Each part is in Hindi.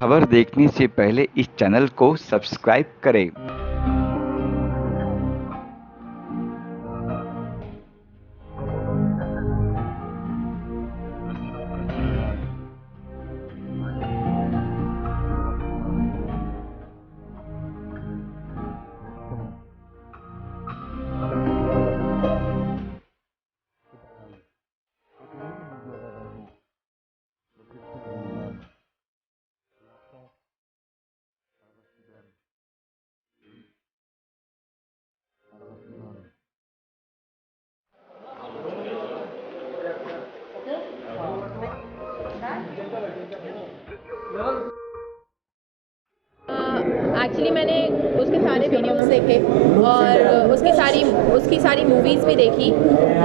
खबर देखने से पहले इस चैनल को सब्सक्राइब करें। एक्चुअली मैंने उसके सारे वीडियोस देखे और उसकी सारी मूवीज़ भी देखी।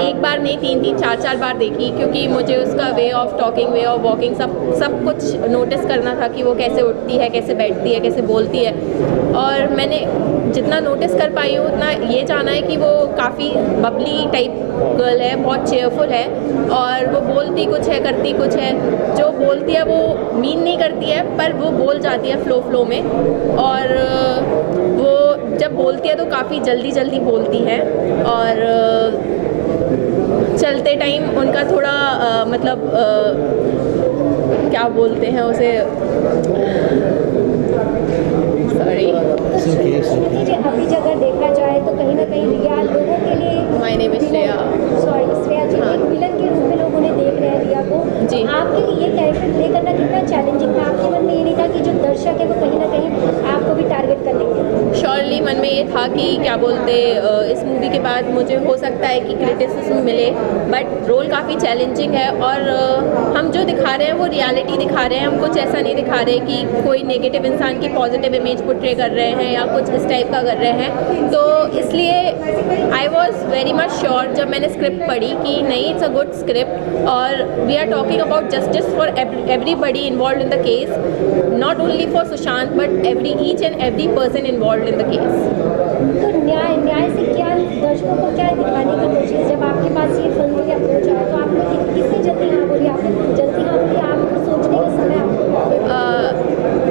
एक बार नहीं, 3-3 4-4 बार देखी, क्योंकि मुझे उसका way of talking, way of walking सब कुछ नोटिस करना था कि वो कैसे उठती है, कैसे बैठती है, कैसे बोलती है। और मैंने जितना नोटिस कर पाई हूँ उतना ये जाना है कि वो काफ़ी बबली टाइप गर्ल है, बहुत चेयरफुल है और वो बोलती कुछ है, करती कुछ है। जो बोलती है वो मीन नहीं करती है, पर वो बोल जाती है फ्लो में। और वो जब बोलती है तो काफ़ी जल्दी बोलती है। और चलते टाइम उनका थोड़ा मतलब क्या बोलते हैं उसे, सॉरी, अभी अगर देखा जाए तो कहीं ना कहीं रिया लोगों के लिए, my name is Shreya. Shreya ji एक विलन के रूप में लोग उन्हें देख रहे हैं रिया को। जी। आपके लिए ये कैरेक्टर प्ले करना कितना चैलेंजिंग था? आपके मन में ये नहीं था कि जो दर्शक है वो कहीं ना कहीं आपको भी टारगेट कर लेंगे? श्योरली मन में ये था कि क्या बोलते, इस मूवी के बाद मुझे हो सकता है कि क्रिटिसिज्म मिले, बट रोल काफ़ी चैलेंजिंग है। और हम जो दिखा रहे हैं वो रियलिटी दिखा रहे हैं, हम कुछ ऐसा नहीं दिखा रहे कि कोई नेगेटिव इंसान की पॉजिटिव इमेज पोर्ट्रे कर रहे हैं या कुछ इस टाइप का कर रहे हैं। तो इसलिए I was very much sure जब मैंने स्क्रिप्ट पढ़ी कि नहीं, इट्स अ गुड स्क्रिप्ट और we are talking about justice for everybody involve in the case, not only for Sushant but each and every person involve in the case. तो न्याय से क्या दर्शकों को क्या दिखाने की कोशिश, जब आपके पास ये फिल्म की अप्रोच आया तो आपको कितनी जल्दी हाँ बोली? आपको जल्दी हाँ बोली? आपको सोचने का समय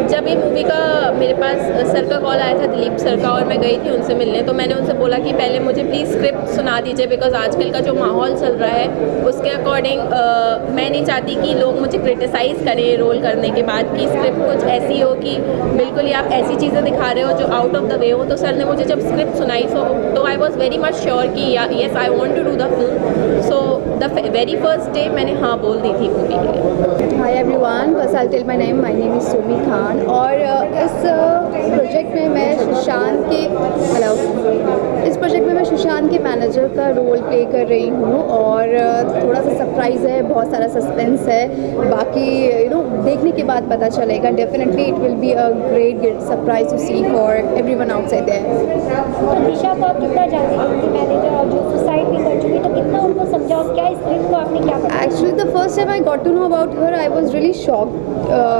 जब ये मूवी का मेरे पास सर का कॉल आया था, दिलीप सर का, और मैं गई थी उनसे मिलने, तो मैंने उनसे बोला कि पहले मुझे प्लीज़ स्क्रिप्ट सुना दीजिए, बिकॉज आजकल का जो माहौल चल रहा है उसके अकॉर्डिंग मैं नहीं चाहती कि लोग मुझे क्रिटिसाइज़ करें रोल करने के बाद, कि स्क्रिप्ट कुछ ऐसी हो कि बिल्कुल ही आप ऐसी चीज़ें दिखा रहे हो जो आउट ऑफ द वे हो। तो सर ने मुझे जब स्क्रिप्ट सुनाई तो I was very much sure कि yes I want to do the film. So the very first day मैंने हाँ बोल दी थी मूवी के लिए। Hi everyone, first I tell my name is Somi Khan. और इस प्रोजेक्ट में मैं सुशांत के मैनेजर का रोल प्ले कर रही हूँ। और थोड़ा सा सरप्राइज़ है, बहुत सारा सस्पेंस है, बाकी देखने के बाद पता चलेगा। Definitely it will be a great surprise to see for everyone outside there. तो दिशा को आप कितना जानते हैं उनकी मैनेजर, और जो सुसाइड भी कर चुकी, तो कितना उनको समझाओ? क्या स्क्रिप्ट को आपने क्या पढ़ा? Actually, the first time I got to know about her, I was really shocked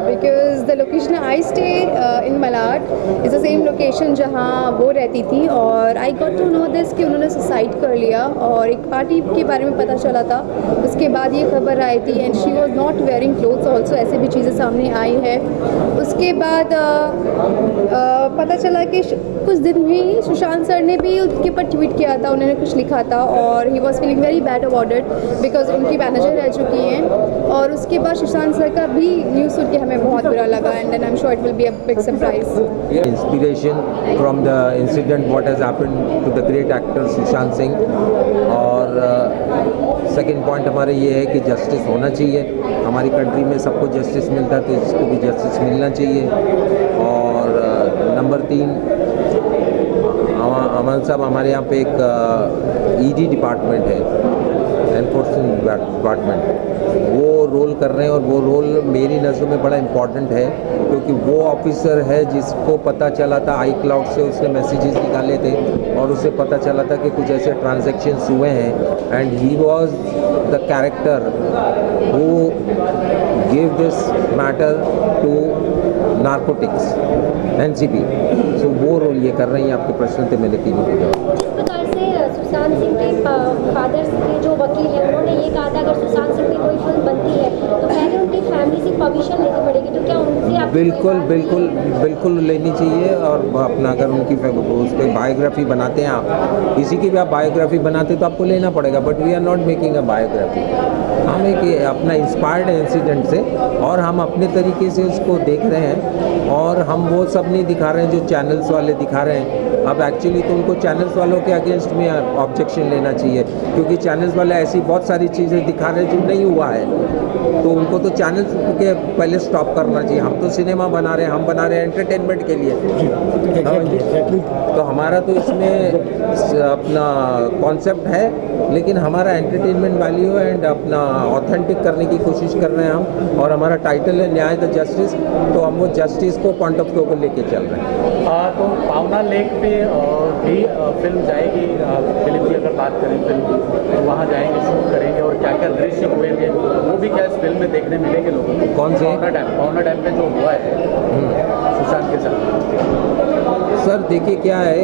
because the location I stay in Malad is the same location जहाँ वो रहती थी। और I got to know this कि उन्होंने सुसाइड कर लिया और एक पार्टी के बारे में पता चला था। उसके बाद ये खबर आई थी and she was not wearing clothes also, ऐसे भी चीज़ें सामने आई है। उसके बाद पता चला कि कुछ दिन में ही सुशांत सर ने भी उसके ऊपर ट्वीट किया था, उन्होंने कुछ लिखा था और he was feeling very bad about it because उनकी मैनेजर रह चुकी हैं। और उसके बाद सुशांत सर का भी न्यूज़ सुन के हमें बहुत बुरा लगा and then I am sure it will be a big surprise. Inspiration from the incident what has happened to the great actor Sushant Singh. और सेकंड पॉइंट हमारे ये है कि जस्टिस होना चाहिए। हमारी कंट्री में सबको जस्टिस मिलता है तो इसको भी जस्टिस मिलना चाहिए। और नंबर 3, अमन साहब, हमारे यहाँ पे एक ईडी डिपार्टमेंट है, एनफोर्समेंट डिपार्टमेंट, वो रोल कर रहे हैं और वो रोल मेरी नज़रों में बड़ा इम्पॉर्टेंट है क्योंकि वो ऑफिसर है जिसको पता चला था आई क्लाउड से उसने मैसेजेस निकाले थे और उसे पता चला था कि कुछ ऐसे ट्रांजैक्शंस हुए हैं and he was the character who give this matter to narcotics NCB. So वो रोल ये कर रही हैं। आपके प्रश्न थे मैंने तीनों को जवाब। जिस प्रकार से सुशांत सिंह के फादर के जो वकील हैं उन्होंने ये कहा था अगर सुशांत सिंह की कोई फिल्म बनती है तो पहले उनकी फैमिली से परमिशन लेनी पड़ेगी, तो क्या उनसे आप बिल्कुल बिल्कुल बिल्कुल लेनी चाहिए। और अपना अगर उनकी उस पर बायोग्राफी बनाते हैं आप, किसी की भी आप बायोग्राफी बनाते तो आपको लेना पड़ेगा, but we are not making a biography. हम एक अपना इंस्पायर्ड है इंसिडेंट से, और हम अपने तरीके से उसको देख रहे हैं, और हम वो सब नहीं दिखा रहे हैं जो चैनल्स वाले दिखा रहे हैं। अब एक्चुअली तो उनको चैनल्स वालों के अगेंस्ट में ऑब्जेक्शन लेना चाहिए, क्योंकि चैनल्स वाले ऐसी बहुत सारी चीज़ें दिखा रहे हैं जो नहीं हुआ है, तो उनको तो चैनल्स के पहले स्टॉप करना चाहिए। हम तो सिनेमा बना रहे हैं, हम बना रहे हैं एंटरटेनमेंट के लिए। तो हमारा तो इसमें अपना कॉन्सेप्ट है, लेकिन हमारा एंटरटेनमेंट वैल्यू है एंड अपना ऑथेंटिक करने की कोशिश कर रहे हैं हम। और हमारा टाइटल है न्याय द जस्टिस, तो हम वो जस्टिस को पॉइंट ऑफ व्यू को लेके चल रहे हैं। तो पावना लेक पे भी फिल्म जाएगी, फिल्म की अगर बात करें फिल्म की, तो वहाँ जाएंगे, शूट करेंगे, और क्या क्या दृश्य हुए हैं वो भी क्या इस फिल्म में देखने मिलेंगे लोगों को? कौन से? पावना डैम पे जो हुआ है सुशांत के साथ। सर देखिए क्या है,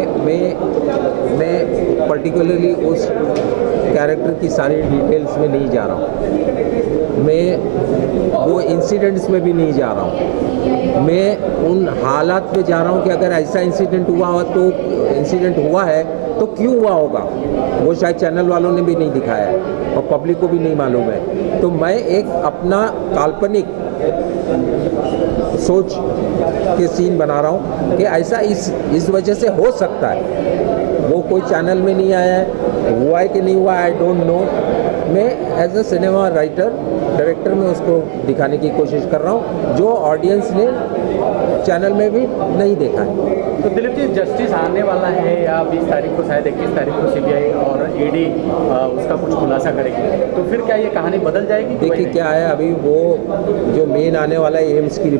मैं पर्टिकुलरली उस कैरेक्टर की सारी डिटेल्स में नहीं जा रहा हूँ, मैं वो इंसिडेंट्स में भी नहीं जा रहा हूँ, मैं उन हालात पे जा रहा हूँ कि अगर ऐसा इंसिडेंट हुआ है तो क्यों हुआ होगा, वो शायद चैनल वालों ने भी नहीं दिखाया है और पब्लिक को भी नहीं मालूम है। तो मैं एक अपना काल्पनिक सोच के सीन बना रहा हूँ कि ऐसा इस वजह से हो सकता है। वो कोई चैनल में नहीं आया है, हुआ है कि नहीं हुआ आई डोंट नो। मैं as a cinema writer director में उसको दिखाने की कोशिश कर रहा हूँ जो ऑडियंस ने चैनल में भी नहीं देखा है। तो दिलीप जी, जस्टिस आने वाला है या 20 तारीख को, शायद 21 तारीख को सीबीआई और ईडी उसका कुछ खुलासा करेगी, तो फिर क्या ये कहानी बदल जाएगी? देखिए क्या है, अभी वो जो मेन आने वाला है एम्स की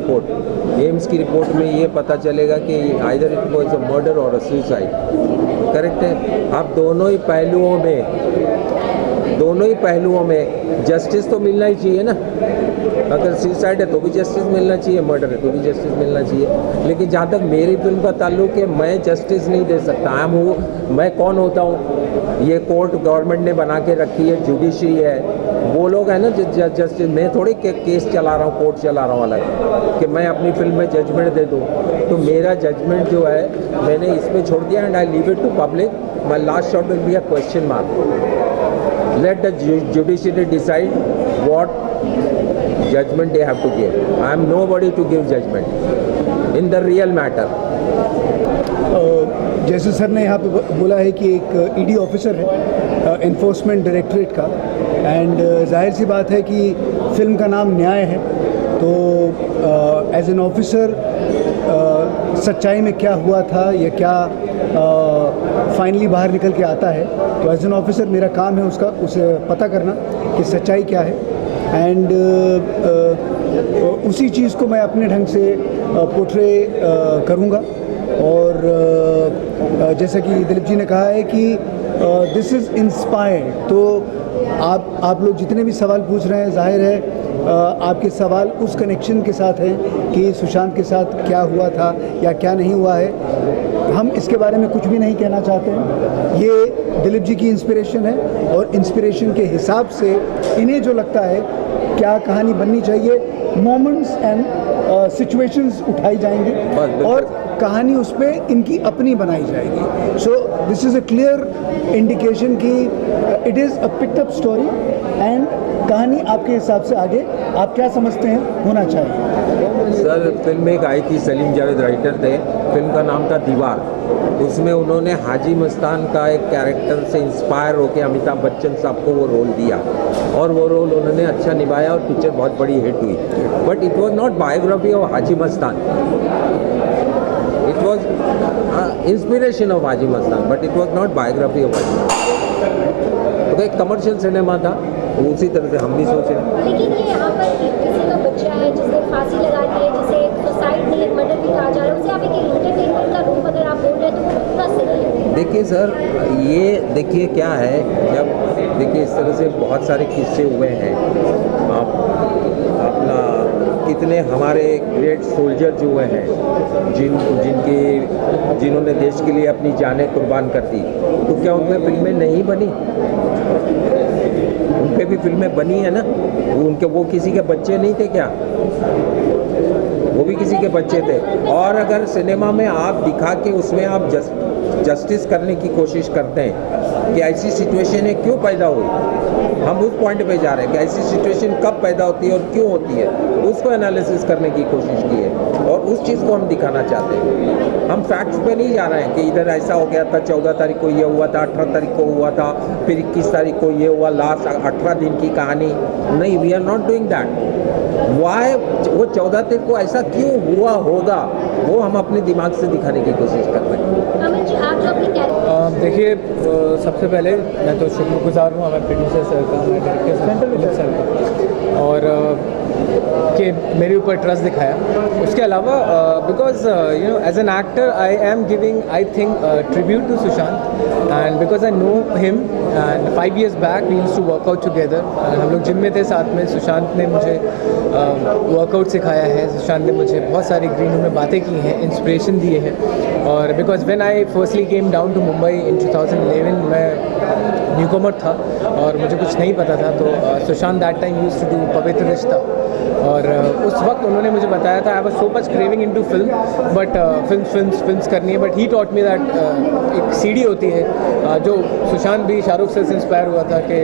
रिपोर्ट में ये पता चलेगा कि either it was a murder और अ सुसाइड। करेक्ट है। अब दोनों ही पहलुओं में जस्टिस तो मिलना ही चाहिए ना। अगर सुसाइड है तो भी जस्टिस मिलना चाहिए, मर्डर है तो भी जस्टिस मिलना चाहिए। लेकिन जहाँ तक मेरी फिल्म का ताल्लुक है, मैं जस्टिस नहीं दे सकता। मैं कौन होता हूँ? ये कोर्ट गवर्नमेंट ने बना के रखी है, जुडिशरी है, वो लोग हैं ना जस्टिस। मैं थोड़ी केस चला रहा हूँ, कोर्ट चला रहा हूँ अलग, कि मैं अपनी फिल्म में जजमेंट दे दूँ। तो मेरा जजमेंट जो है मैंने इसमें छोड़ दिया and I leave it to public. My last shot will be a question mark. Let the judiciary decide what judgment they have to give. I am nobody to give judgment in the real matter. जैसे सर ने यहाँ पे बोला है कि एक ईडी ऑफिसर है एनफोर्समेंट डायरेक्टरेट का, एंड जाहिर सी बात है कि फिल्म का नाम न्याय है, तो एज एन ऑफिसर सच्चाई में क्या हुआ था या क्या फाइनली बाहर निकल के आता है, तो एज एन ऑफिसर मेरा काम है उसे पता करना कि सच्चाई क्या है। एंड उसी चीज़ को मैं अपने ढंग से पोर्ट्रे करूँगा। और जैसा कि दिलीप जी ने कहा है कि दिस इज़ इंस्पायर्ड, तो आप लोग जितने भी सवाल पूछ रहे हैं, जाहिर है आपके सवाल उस कनेक्शन के साथ हैं कि सुशांत के साथ क्या हुआ था या क्या नहीं हुआ है। हम इसके बारे में कुछ भी नहीं कहना चाहते हैं। ये दिलीप जी की इंस्पिरेशन है, और इंस्पिरेशन के हिसाब से इन्हें जो लगता है क्या कहानी बननी चाहिए, मोमेंट्स एंड सिचुएशंस उठाई जाएंगी और कहानी उस पर इनकी अपनी बनाई जाएगी। So this is a clear indication कि it is a picked up story, and कहानी आपके हिसाब से आगे आप क्या समझते हैं होना चाहिए। सर फिल्म एक आई थी, सलीम जावेद राइटर थे, फिल्म का नाम था दीवार। उसमें उन्होंने हाजी मस्तान का एक कैरेक्टर से इंस्पायर होकर अमिताभ बच्चन साहब को वो रोल दिया, और वो रोल उन्होंने अच्छा निभाया और पिक्चर बहुत बड़ी हिट हुई। But it was not biography of Haji Mastan, it was inspiration of Haji Mastan, but it was not biography of Haji Mastan. तो एक कमर्शियल सिनेमा था, उसी तरह से हम भी सोचे। लेकिन ये यहाँ पर किसी का बच्चा है जिसने फांसी लगा दी है, जिसे सुसाइड नहीं मर्डर भी कहा जा रहा है, उसे आप एक एंटरटेनमेंट का रूप अगर आप बोल रहे हैं तो वो कितना सही है? देखिए सर, ये देखिए क्या है, जब देखिए इस तरह से बहुत सारे किस्से हुए हैं। आप अपना कितने हमारे ग्रेट सोल्जर जो हुए हैं, जिन्होंने देश के लिए अपनी जानें कुर्बान कर दी, तो क्या उनमें फिल्में नहीं बनी? उन पे भी फिल्में बनी है ना। वो किसी के बच्चे नहीं थे क्या? वो भी किसी के बच्चे थे। और अगर सिनेमा में आप दिखा के उसमें आप जस्टिस करने की कोशिश करते हैं कि ऐसी सिचुएशन है क्यों पैदा हुई, हम उस पॉइंट पे जा रहे हैं कि ऐसी सिचुएशन कब पैदा होती है और क्यों होती है, उसको एनालिसिस करने की कोशिश की है और उस चीज़ को हम दिखाना चाहते हैं। हम फैक्ट्स पे नहीं जा रहे हैं कि इधर ऐसा हो गया था, 14 तारीख को ये हुआ था, 18 तारीख को हुआ था, फिर 21 तारीख को ये हुआ, लास्ट 18 दिन की कहानी नहीं। We are not doing that. Why वो 14 तारीख को ऐसा क्यों हुआ होगा, वो हम अपने दिमाग से दिखाने की कोशिश कर रहे हैं। अमित जी, आप अपनी देखिए, सबसे पहले मैं तो शुक्रगुजार हूँ हमारे प्रोड्यूसर सर का, हमारे डायरेक्टर सर का, और कि मेरे ऊपर ट्रस्ट दिखाया। उसके अलावा because you know as an actor I am giving I think tribute to Sushant, and because I know him and 5 years back we used to workout together, हम लोग जिम में थे साथ में। सुशांत ने मुझे वर्कआउट सिखाया है, सुशांत ने मुझे बहुत सारी ग्रीन रूम में बातें की हैं, इंस्पिरेशन दिए हैं। और because when I firstly came down to Mumbai in 2011, मैं न्यूकमर था और मुझे कुछ नहीं पता था, तो Sushant that time used to do Pavitra Rishta, और उस वक्त उन्होंने मुझे बताया था I was so much craving into film, but films करनी है, but he taught me that एक सीडी होती है, जो सुशांत भी शाहरुख से इंस्पायर हुआ था कि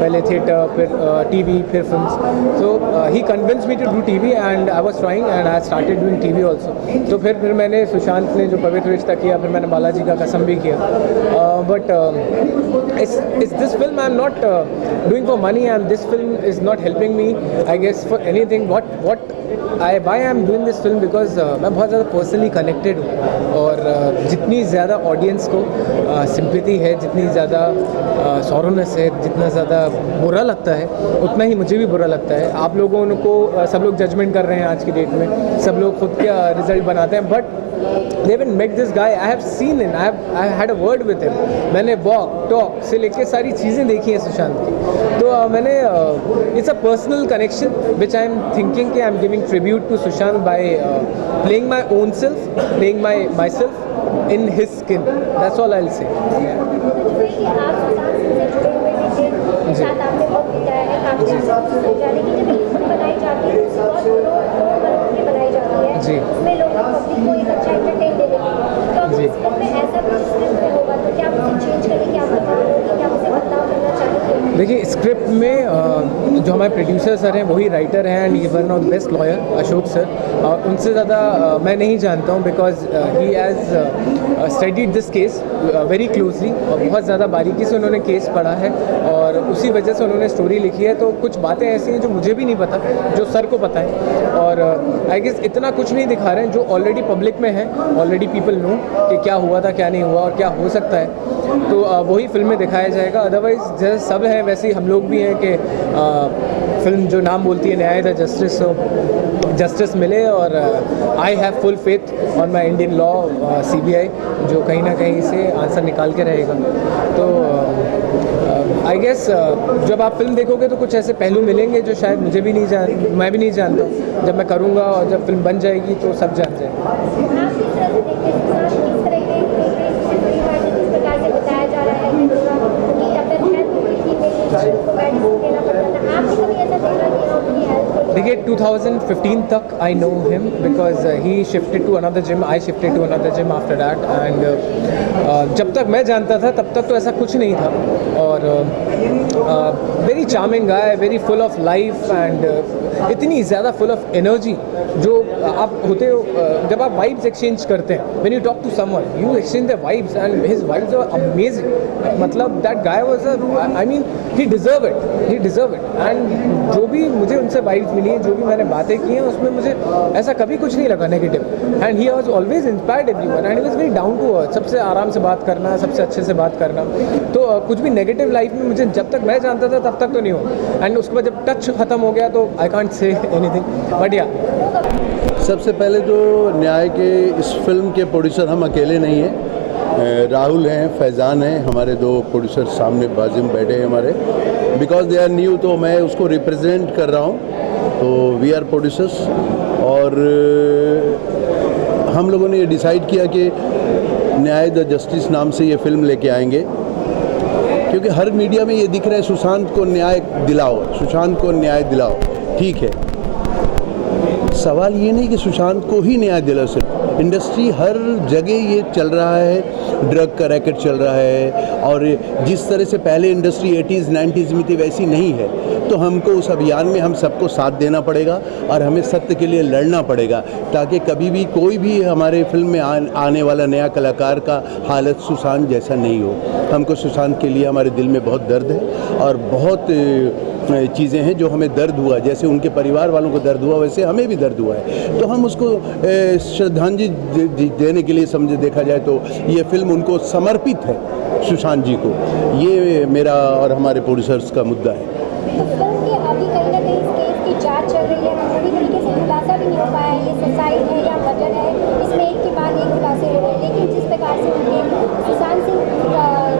पहले थिएटर, फिर टीवी, फिर films. So he convince me to do TV and I was trying and I started doing TV also. तो फिर मैंने सुशांत ने जो पवित्र रिश्ता किया, फिर मैंने बालाजी का कसम भी किया, बट इस this film I am not doing for money, and this film is not helping me I guess for anything what why I am doing this film, because मैं बहुत ज़्यादा पर्सनली कनेक्टेड हूँ, और जितनी ज़्यादा ऑडियंस को सिंपैथी है, जितनी ज़्यादा सॉरोनेस है, जितना ज़्यादा बुरा लगता है, उतना ही मुझे भी बुरा लगता है। आप लोगों को सब लोग जजमेंट कर रहे हैं आज की डेट में, सब लोग खुद का रिजल्ट बनाते हैं, but they haven't met this guy. I have seen him, I had a word with him. मैंने walk, talk से लेके सारी चीज़ें देखी हैं सुशांत की, तो मैंने it's a personal connection which I am thinking कि I am giving tribute to Sushant by playing my own self, playing myself in his skin. That's all I'll say. आप सुशांत सिंह से जुड़े हुए भी थे, साथ आपने वक्त बिताया है, काफी आपको जाने की जब फिल्म बनाई जाती है तो बहुत करोड़ की बनाई जाती है जी, उसमें लोग पब्लिक को एक अच्छा एंटरटेन देने के लिए, तो अगर इस फिल्म में ऐसा कुछ स्क्रिप्ट में होगा तो क्या आप उसे चेंज करेंगे, आप बताओगे, क्या उसे बदलाव करना चाहेंगे? देखिए, स्क्रिप्ट में जो हमारे प्रोड्यूसर सर हैं वही राइटर हैं, and he one of the best lawyer Ashok sir, और उनसे ज़्यादा मैं नहीं जानता हूँ, because he has studied this case very closely, और बहुत ज़्यादा बारीकी से उन्होंने केस पढ़ा है, और उसी वजह से उन्होंने स्टोरी लिखी है। तो कुछ बातें ऐसी हैं जो मुझे भी नहीं पता, जो सर को पता है, और आई गेस इतना कुछ नहीं दिखा रहे हैं जो ऑलरेडी पब्लिक में है, ऑलरेडी पीपल नो कि क्या हुआ था, क्या नहीं हुआ और क्या हो सकता है, तो वही फिल्म में दिखाया जाएगा। अदरवाइज़ जैसे सब हैं वैसे ही हम लोग भी हैं कि फिल्म जो नाम बोलती है न्याय था जस्टिस, तो जस्टिस मिले, और I have full faith on my Indian law, CBI जो कहीं ना कहीं से आंसर निकाल के रहेगा। तो आई गेस जब आप फिल्म देखोगे तो कुछ ऐसे पहलू मिलेंगे जो शायद मैं भी नहीं जानता हूँ। जब मैं करूँगा और जब फिल्म बन जाएगी तो सब जान जाएंगे। आप किस तरह से देखते हैं सुशांत, किस तरह के जिस प्रकार से बताया जा रहा है कि तबियत हेल्थ की उनको मेडिसिन देना पड़ता था, आपने कभी ऐसा देखा कि हाँ उनकी हेल्थ? देखिए, 2015 तक I know him because he shifted to another gym, I shifted to another gym after that, and जब तक मैं जानता था तब तक तो ऐसा कुछ नहीं था, और very charming guy, very full of life, and इतनी ज़्यादा फुल ऑफ एनर्जी जो आप होते हो जब आप वाइब्स एक्सचेंज करते हैं, when you talk to someone you exchange the vibes, and his vibes are amazing. मतलब that guy was I mean he deserve it, and जो भी मुझे उनसे वाइब्स मिली हैं, जो भी मैंने बातें की हैं, उसमें मुझे ऐसा कभी कुछ नहीं लगा negative, and he was always inspired everyone, and he was very down to earth, सबसे आराम से बात करना, सबसे अच्छे से बात करना। तो कुछ भी नेगेटिव लाइफ में मुझे जब तक मैं जानता था तब तक तो नहीं हुआ, एंड उसके बाद जब टच ख़त्म हो गया तो I can't say anything, but या सबसे पहले तो न्याय के इस फिल्म के प्रोड्यूसर हम अकेले नहीं हैं, राहुल हैं, फैज़ान हैं, हमारे 2 प्रोड्यूसर सामने बाजू में बैठे हैं हमारे, बिकॉज दे आर न्यू, तो मैं उसको रिप्रेजेंट कर रहा हूँ, तो वी आर प्रोड्यूसर्स, और हम लोगों ने ये डिसाइड किया कि न्याय द जस्टिस नाम से ये फिल्म लेके आएंगे, क्योंकि हर मीडिया में ये दिख रहा है सुशांत को न्याय दिलाओ, सुशांत को न्याय दिलाओ, ठीक है, सवाल ये नहीं कि सुशांत को ही न्याय दिला सिर्फ, इंडस्ट्री हर जगह ये चल रहा है, ड्रग का रैकेट चल रहा है, और जिस तरह से पहले इंडस्ट्री 80s 90s में थी वैसी नहीं है। तो हमको उस अभियान में हम सबको साथ देना पड़ेगा और हमें सत्य के लिए लड़ना पड़ेगा, ताकि कभी भी कोई भी हमारे फिल्म में आने वाला नया कलाकार का हालत सुशांत जैसा नहीं हो। हमको सुशांत के लिए हमारे दिल में बहुत दर्द है और बहुत चीज़ें हैं जो हमें दर्द हुआ, जैसे उनके परिवार वालों को दर्द हुआ वैसे हमें भी दर्द हुआ है। तो हम उसको श्रद्धांजलि देने के लिए समझे, देखा जाए तो ये फिल्म उनको समर्पित है, सुशांत जी को। ये मेरा और हमारे प्रोड्यूसर्स का मुद्दा है। तो फिल्म के अभी कहीं ना कहीं इस केस की जांच चल रही है, पूरी तरीके से खुलासा भी नहीं हो पाया है, ये सुसाइड है या मर्डर है, इसमें एक के बाद एक खुलासे हो रहे हैं। लेकिन जिस प्रकार से उनके सुशांत सिंह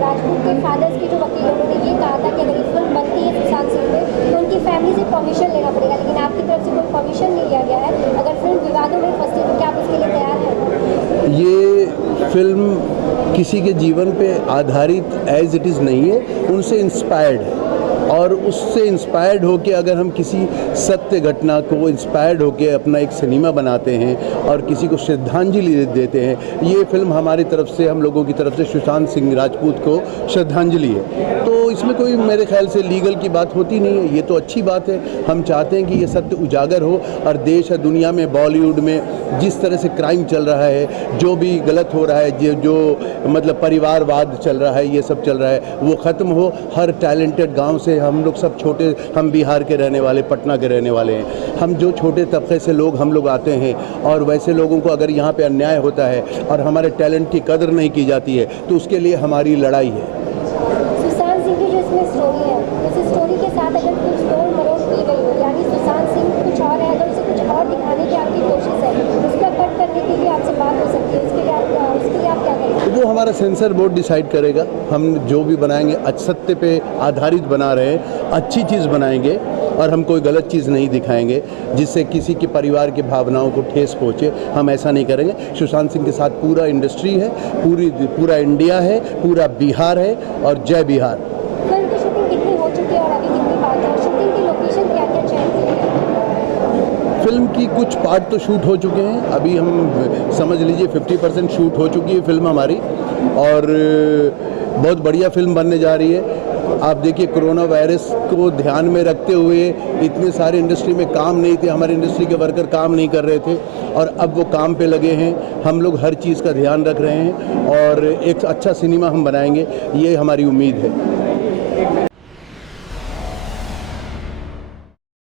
राजपूत के फादर्स के जो वकील उन्होंने ये कहा था कि अगर ये फिल्म बनती है सुशांत सिंह पे तो उनकी फैमिली से परमिशन लेना पड़ेगा, लेकिन आपकी तरफ से कोई परमिशन नहीं लिया गया है। अगर फिल्म विवादों में फंसती तो क्या आप उसके लिए तैयार हैं? ये फिल्म किसी के जीवन पे आधारित एज इट इज़ नहीं है, उनसे इंस्पायर्ड है, और उससे इंस्पायर्ड होकर अगर हम किसी सत्य घटना को इंस्पायर्ड होकर अपना एक सिनेमा बनाते हैं और किसी को श्रद्धांजलि देते हैं, ये फिल्म हमारी तरफ से, हम लोगों की तरफ से सुशांत सिंह राजपूत को श्रद्धांजलि है। तो इसमें कोई मेरे ख्याल से लीगल की बात होती नहीं है, ये तो अच्छी बात है। हम चाहते हैं कि ये सत्य उजागर हो और देश और दुनिया में, बॉलीवुड में जिस तरह से क्राइम चल रहा है, जो भी गलत हो रहा है, जो मतलब परिवारवाद चल रहा है, ये सब चल रहा है, वो ख़त्म हो। हर टैलेंटेड गाँव से हम लोग सब छोटे, हम बिहार के रहने वाले, पटना के रहने वाले हैं, हम जो छोटे तबके से लोग हम लोग आते हैं, और वैसे लोगों को अगर यहाँ पे अन्याय होता है और हमारे टैलेंट की कदर नहीं की जाती है तो उसके लिए हमारी लड़ाई है। सुशांत सिंह की जो इसमें स्टोरी है, उस स्टोरी के साथ अगर कुछ तोड़ मरोड़ की गई हो, यानी सुशांत सिंह कुछ और है, अगर उसे कुछ और दिखाने की आपकी कोशिश है, उसको कट करने के लिए आपसे बात हो सकती है, उसके लिए आप क्या करेंगे? वो हमारा सेंसर बोर्ड डिसाइड करेगा। हम जो भी बनाएंगे सत्य पे आधारित बना रहे हैं, अच्छी चीज़ बनाएंगे और हम कोई गलत चीज़ नहीं दिखाएंगे जिससे किसी के परिवार की भावनाओं को ठेस पहुँचे। हम ऐसा नहीं करेंगे। सुशांत सिंह के साथ पूरा इंडस्ट्री है, पूरा इंडिया है, पूरा बिहार है, और जय बिहार। फिल्म की शूटिंग कितनी हो चुकी है और अभी कितनी बाकी है? शूटिंग की लोकेशन क्या क्या चयन की है? फिल्म की कुछ पार्ट तो शूट हो चुके हैं, अभी हम समझ लीजिए 50% शूट हो चुकी है फिल्म हमारी, और बहुत बढ़िया फिल्म बनने जा रही है। आप देखिए, कोरोना वायरस को ध्यान में रखते हुए इतने सारे इंडस्ट्री में काम नहीं थे, हमारे इंडस्ट्री के वर्कर काम नहीं कर रहे थे, और अब वो काम पे लगे हैं। हम लोग हर चीज़ का ध्यान रख रहे हैं और एक अच्छा सिनेमा हम बनाएंगे, ये हमारी उम्मीद है।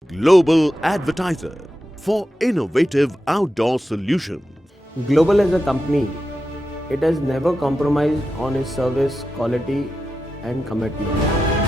Global Advertiser for innovative outdoor solutions. Global as a company, it has never compromised on its service, quality and commitment.